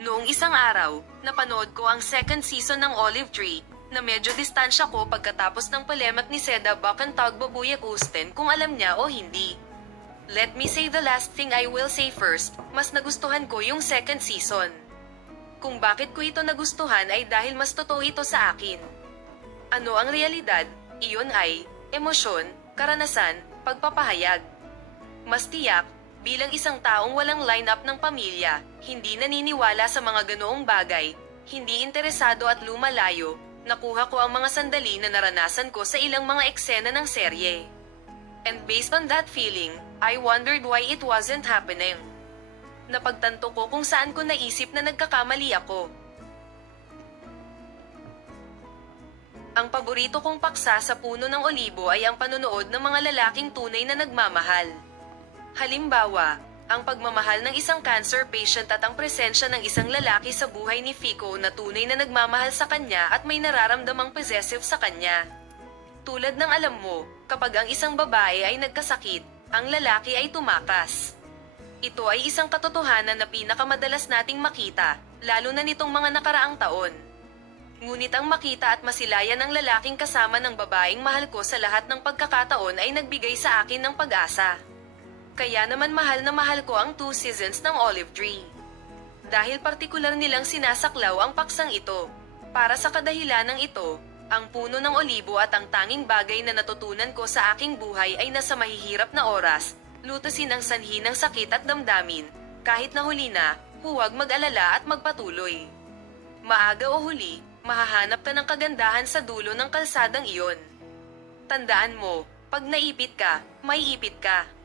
Noong isang araw, napanood ko ang second season ng Olive Tree, na medyo distansya ko pagkatapos ng polemak ni Seda Bakan Tagbabuyak Usten kung alam niya o hindi. Let me say the last thing I will say first, mas nagustuhan ko yung second season. Kung bakit ko ito nagustuhan ay dahil mas totoo ito sa akin. Ano ang realidad? Iyon ay, emosyon, karanasan, pagpapahayag. Mas tiyak, bilang isang taong walang line-up ng pamilya, hindi naniniwala sa mga ganoong bagay, hindi interesado at lumalayo, nakuha ko ang mga sandali na naranasan ko sa ilang mga eksena ng serye. And based on that feeling, I wondered why it wasn't happening. Napagtanto ko kung saan ko naisip na nagkakamali ako. Ang paborito kong paksa sa puno ng olibo ay ang panonood ng mga lalaking tunay na nagmamahal. Halimbawa, ang pagmamahal ng isang cancer patient at ang presensya ng isang lalaki sa buhay ni Fico na tunay na nagmamahal sa kanya at may nararamdamang possessive sa kanya. Tulad ng alam mo, kapag ang isang babae ay nagkasakit, ang lalaki ay tumakas. Ito ay isang katotohanan na pinakamadalas nating makita, lalo na nitong mga nakaraang taon. Ngunit ang makita at masilayan ng lalaking kasama ng babaeng mahal ko sa lahat ng pagkakataon ay nagbigay sa akin ng pag-asa. Kaya naman mahal na mahal ko ang 2 seasons ng Olive Tree. Dahil partikular nilang sinasaklaw ang paksang ito. Para sa kadahilanang ito, ang puno ng olibo at ang tanging bagay na natutunan ko sa aking buhay ay nasa mahihirap na oras, lutasin ang sanhi ng sakit at damdamin, kahit na huli na, huwag mag-alala at magpatuloy. Maaga o huli, mahahanap ka ng kagandahan sa dulo ng kalsadang iyon. Tandaan mo, pag naipit ka, may ipit ka.